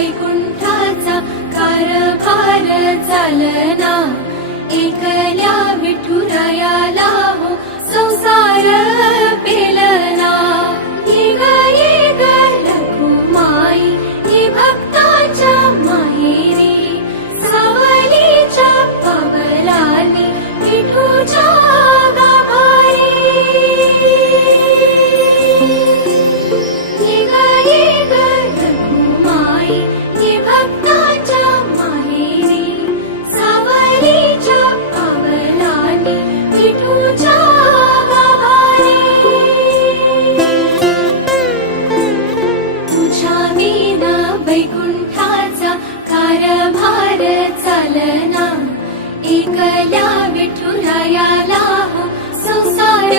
वैकुंठाचा कारभार चालना, एकल्या विठुरायाला हो संसार पेलना। येग येग रखुमाई ही भक्ताच्या माहेरी, सावलीच्या पावलांनी विठूच्या गाभारी। येग येग रखुमाई ही भक्ताच्या माहेरी, सावलीच्या पावलांनी विठूच्या गाभारी। तुझ्या विना वैकुंठाचा कारभार चालना, एकल्या विठुरायाला हो संसार